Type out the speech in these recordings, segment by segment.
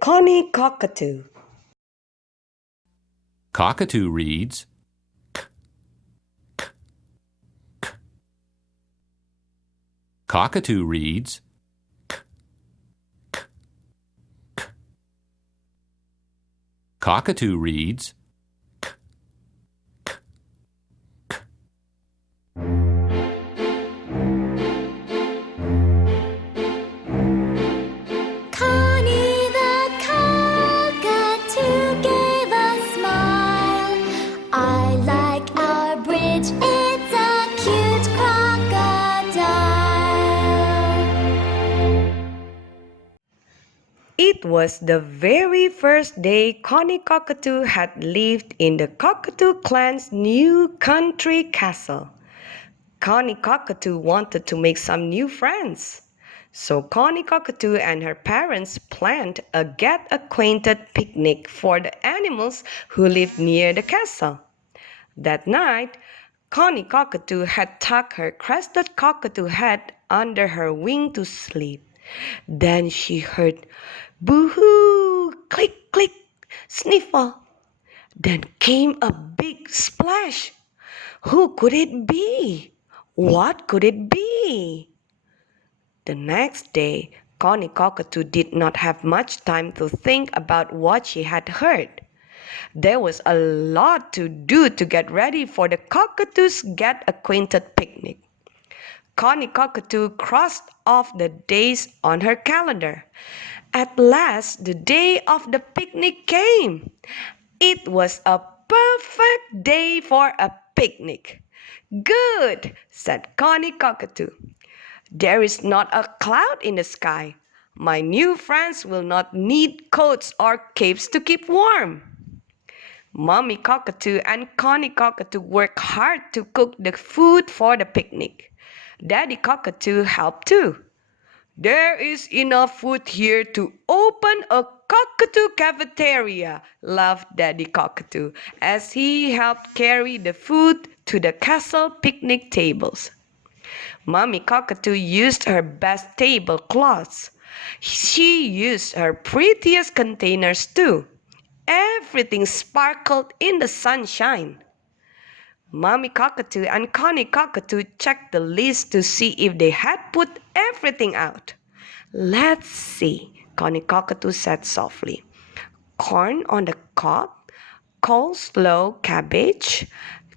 Connie Cockatoo. Cockatoo reads k, k, k. Cockatoo reads k, k, k. Cockatoo reads k, k, k. Connie the cockatoo gave a smile. I like our bridge, it's a cute crocodile. It was the very first day Connie Cockatoo had lived in the Cockatoo clan's new country castle. Connie Cockatoo wanted to make some new friends. So Connie Cockatoo and her parents planned a get-acquainted picnic for the animals who lived near the castle. That night, Connie Cockatoo had tucked her crested cockatoo head under her wing to sleep. Then she heard boo-hoo, click, click, sniffle. Then came a big splash. Who could it be? What could it be? The next day, Connie Cockatoo did not have much time to think about what she had heard. There was a lot to do to get ready for the Cockatoo's Get Acquainted picnic. Connie Cockatoo crossed off the days on her calendar. At last, the day of the picnic came. It was a perfect day for a picnic. Good, said Connie Cockatoo. There is not a cloud in the sky. My new friends will not need coats or capes to keep warm. Mommy Cockatoo and Connie Cockatoo worked hard to cook the food for the picnic. Daddy Cockatoo helped too. There is enough food here to open a cockatoo cafeteria, laughed Daddy Cockatoo as he helped carry the food to the castle picnic tables. Mommy Cockatoo used her best tablecloths. She used her prettiest containers too. Everything sparkled in the sunshine. Mommy Cockatoo and Connie Cockatoo checked the list to see if they had put everything out. Let's see, Connie Cockatoo said softly. Corn on the cob, coleslaw cabbage,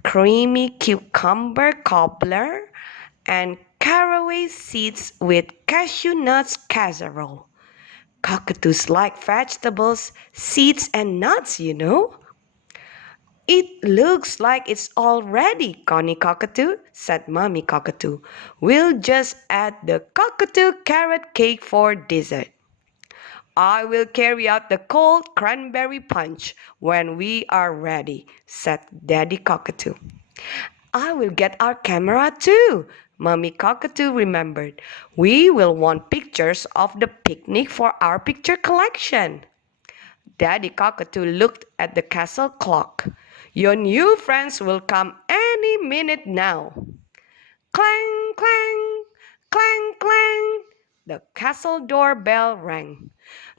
creamy cucumber cobbler, and caraway seeds with cashew nuts casserole. Cockatoos like vegetables, seeds, and nuts, you know. It looks like it's all ready, Connie Cockatoo, said Mommy Cockatoo. We'll just add the cockatoo carrot cake for dessert. I will carry out the cold cranberry punch when we are ready, said Daddy Cockatoo. I will get our camera too, Mommy Cockatoo remembered. We will want pictures of the picnic for our picture collection. Daddy Cockatoo looked at the castle clock. Your new friends will come any minute now. Clang, clang, clang, clang. The castle doorbell rang.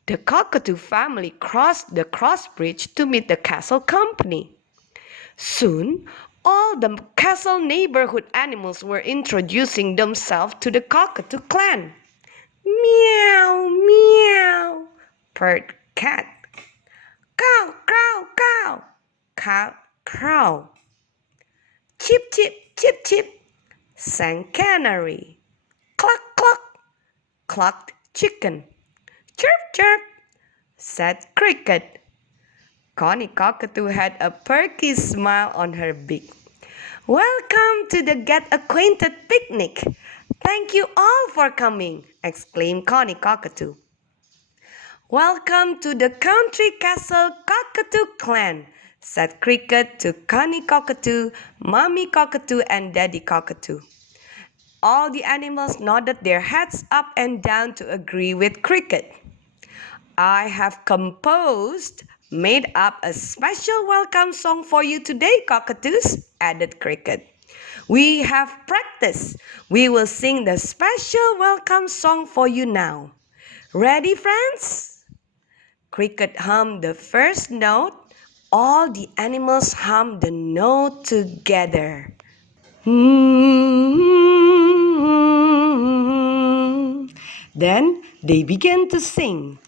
The Cockatoo family crossed the cross bridge to meet the castle company. Soon, all the castle neighborhood animals were introducing themselves to the Cockatoo clan. Meow, meow, purred cat. Cow, cow, cow, cow, crow. Chip, chip, chip, chip, sang canary. Cluck, cluck, clucked chicken. Chirp, chirp, said cricket. Connie Cockatoo had a perky smile on her beak. Welcome to the Get Acquainted picnic. Thank you all for coming, exclaimed Connie Cockatoo. Welcome to the country castle Cockatoo clan, said Cricket to Connie Cockatoo, Mommy Cockatoo, and Daddy Cockatoo. All the animals nodded their heads up and down to agree with Cricket. I have made up a special welcome song for you today, Cockatoos, added Cricket. We have practiced. We will sing the special welcome song for you now. Ready, friends? Cricket hummed the first note. All the animals hummed the note together. Then they began to sing.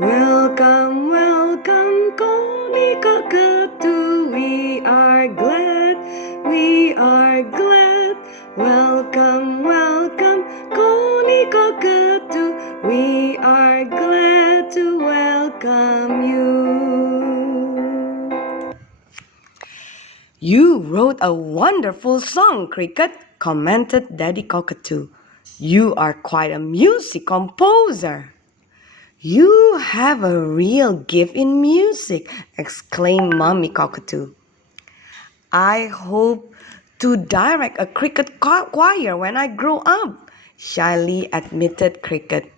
Welcome, welcome, Connie Cockatoo. We are glad, we are glad. Welcome, welcome, Connie Cockatoo. We are glad to welcome you. You wrote a wonderful song, Cricket, commented Daddy Cockatoo. You are quite a music composer. You have a real gift in music, exclaimed Mommy Cockatoo. I hope to direct a cricket choir when I grow up, shyly admitted Cricket.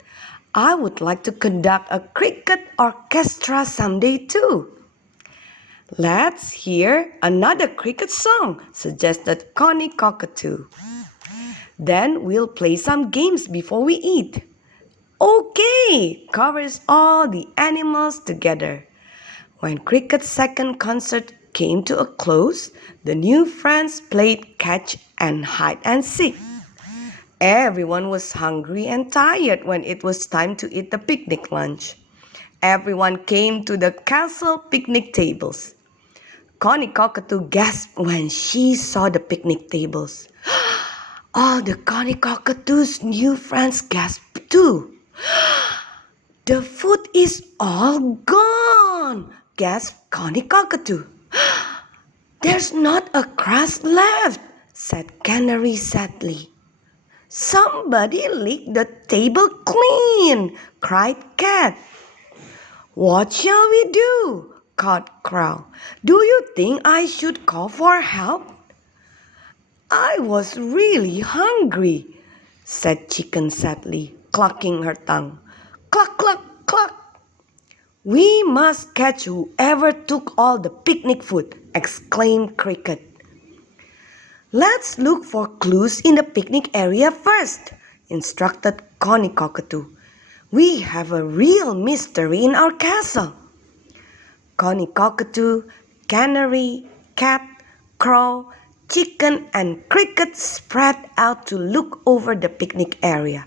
I would like to conduct a cricket orchestra someday too. Let's hear another cricket song, suggested Connie Cockatoo. Then we'll play some games before we eat. Okay, covers all the animals together. When Cricket's second concert came to a close, the new friends played catch and hide and seek. Everyone was hungry and tired when it was time to eat the picnic lunch. Everyone came to the castle picnic tables. Connie Cockatoo gasped when she saw the picnic tables. All the Connie Cockatoo's new friends gasped too. The food is all gone, gasped Connie Cockatoo. There's not a crust left, said Canary sadly. Somebody licked the table clean, cried Cat. What shall we do? Called Crow. Do you think I should call for help? I was really hungry, said Chicken sadly, clucking her tongue. Cluck, cluck, cluck. We must catch whoever took all the picnic food, exclaimed Cricket. Let's look for clues in the picnic area first, instructed Connie Cockatoo. We have a real mystery in our castle. Connie Cockatoo, Canary, Cat, Crow, Chicken, and Cricket spread out to look over the picnic area.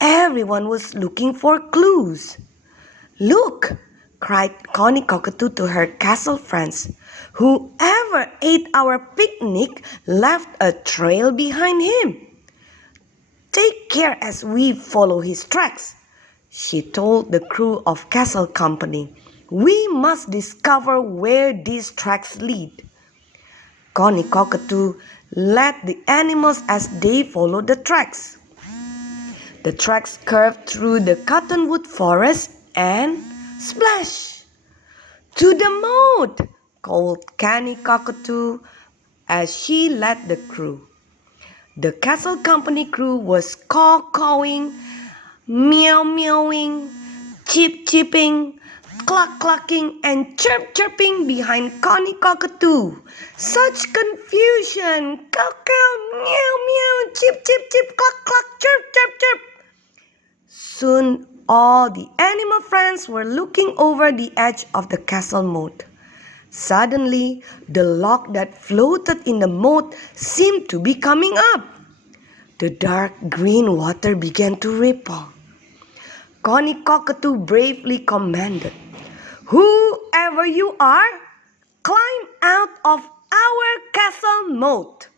Everyone was looking for clues. Look, cried Connie Cockatoo to her castle friends. Whoever ate our picnic left a trail behind him. Take care as we follow his tracks, she told the crew of Castle Company. We must discover where these tracks lead. Connie Cockatoo led the animals as they followed the tracks. The tracks curved through the cottonwood forest and splash! To the moat! Called Connie Cockatoo as she led the crew. The Castle Company crew was caw-cawing, meow-meowing, chip-chipping, cluck-clucking, and chirp-chirping behind Connie Cockatoo. Such confusion! Caw-caw, meow-meow, chip-chip-chip, cluck-cluck, chirp-chirp-chirp. Soon all the animal friends were looking over the edge of the castle moat. Suddenly, the log that floated in the moat seemed to be coming up. The dark green water began to ripple. Connie Cockatoo bravely commanded, "Whoever you are, climb out of our castle moat."